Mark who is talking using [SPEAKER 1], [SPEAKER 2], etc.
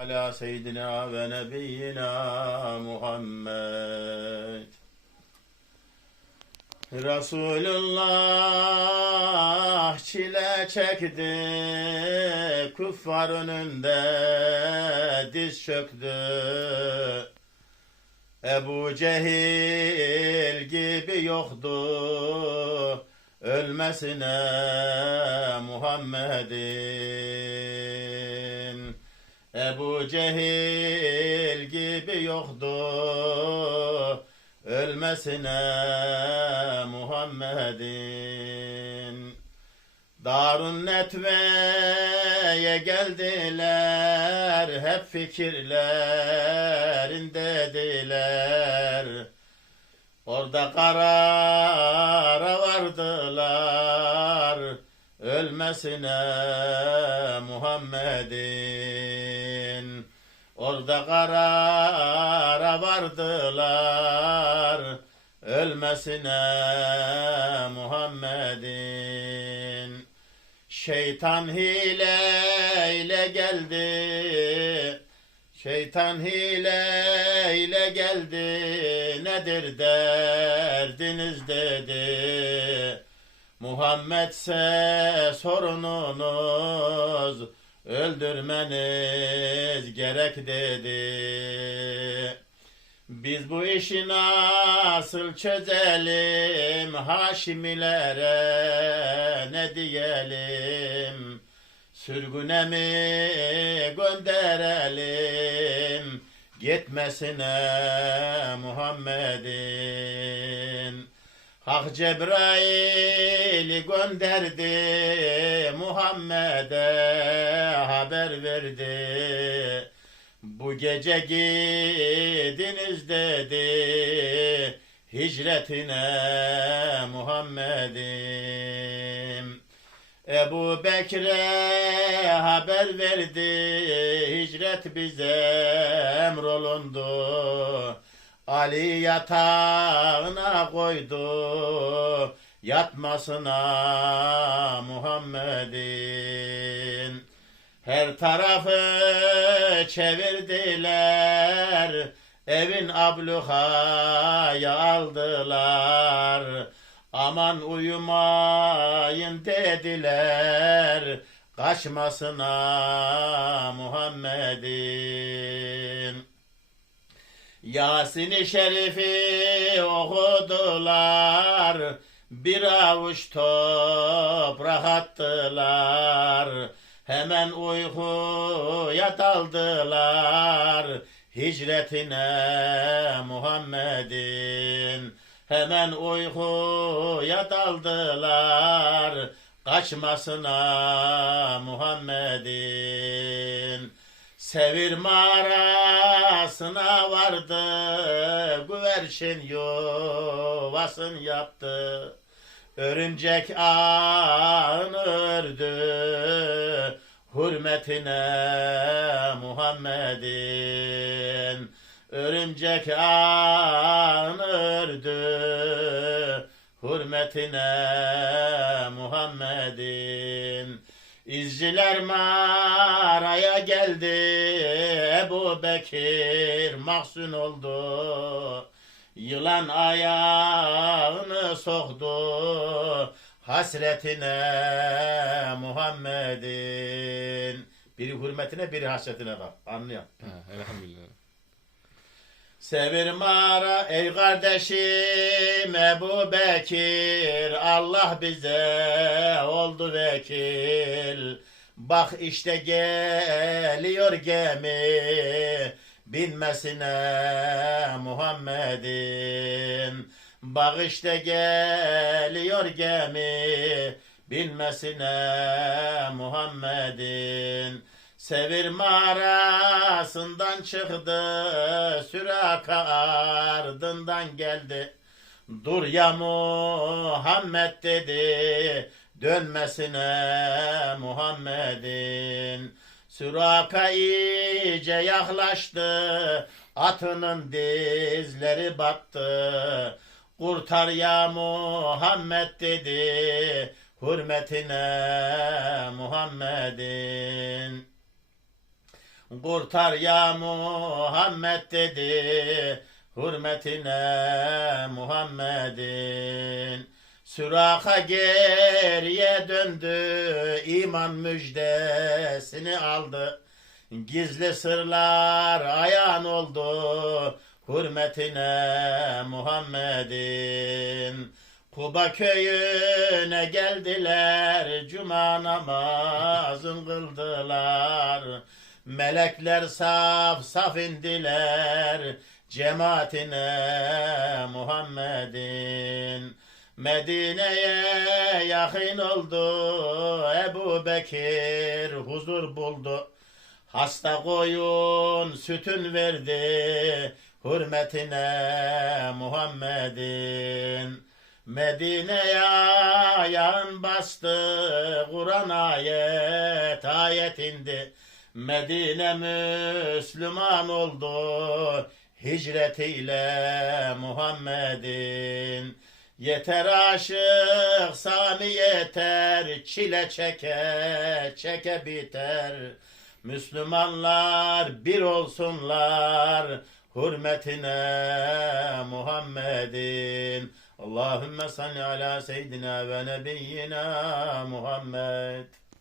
[SPEAKER 1] على سيدنا ونبينا محمد Resulullah çile çekti Kuffar önünde diz çöktü Ebu Cehil gibi yoktu Ölmesine Muhammed'in Ebu Cehil gibi yoktu. Ölmesine Muhammed'in. Darun Netve'ye geldiler hep fikirlerindedirler Orada karara vardılar ölmesine Muhammed'in Orada karara vardılar ölmesine Muhammed'in. Şeytan hileyle geldi Şeytan hileyle geldi nedir derdiniz dedi. Muhammedse sorununuz öldürmeniz gerek dedi. Biz bu işi nasıl çözelim? Haşimilere ne diyelim? Sürgüne mi gönderelim? Gitmesine Muhammed'in Hak Cebrail'i gönderdi Muhammed'e haber verdi. Bu gece gidiniz dedi Hicretine Muhammed'im. Ebu Bekir'e haber verdi Hicret bize emrolundu Ali yatağına koydu yatmasına Muhammed'in. Her tarafı çevirdiler evin abluhaya aldılar. Aman uyumayın dediler kaçmasına Muhammed'in Yasin-i Şerif'i okudular, bir avuç toprak attılar, hemen uykuya daldılar, hicretine Muhammed'in. Hemen uykuya daldılar, kaçmasına Muhammed'in. Sevir mağarasına vardı, güvercin yuvasın yaptı. Örümcek ağını ördü, hürmetine Muhammed'in. Örümcek ağını ördü, hürmetine Muhammed'in. İzciler mağaraya geldi, Ebu Bekir mahzun oldu. Yılan ayağını soktu, hasretine Muhammed'in. Biri hürmetine, biri hasretine bak. Anlıyor.
[SPEAKER 2] Ha, elhamdülillah.
[SPEAKER 1] Sevir mağara ey kardeşim Ebu Bekir. Allah bize oldu vekil. Bak işte geliyor gemi binmesine Muhammed'in. Bak işte geliyor gemi binmesine Muhammed'in Sevir mağarasından çıktı, süraka ardından geldi. Dur ya Muhammed dedi, dönmesine Muhammed'in. Süraka iyice yaklaştı, atının dizleri battı. Kurtar ya Muhammed dedi, hürmetine Muhammed'in. Kurtar ya Muhammed dedi hürmetine Muhammed'in. Süraka geriye döndü iman müjdesini aldı. Gizli sırlar ayan oldu hürmetine Muhammed'in. Kuba köyüne geldiler, cuma namazın kıldılar. Melekler saf saf indiler, cemaatine Muhammed'in. Medine'ye yakın oldu, Ebu Bekir huzur buldu. Hasta koyun sütün verdi, hürmetine Muhammed'in. Medine'ye ayağın bastı, Kur'an ayet ayet indi. Medine Müslüman oldu, hicretiyle Muhammed'in. Yeter aşık Sami yeter, çile çeke çeke biter. Müslümanlar bir olsunlar, hürmetine Muhammed'in. Allahümme salli ala seyyidina ve nebiyyina Muhammed.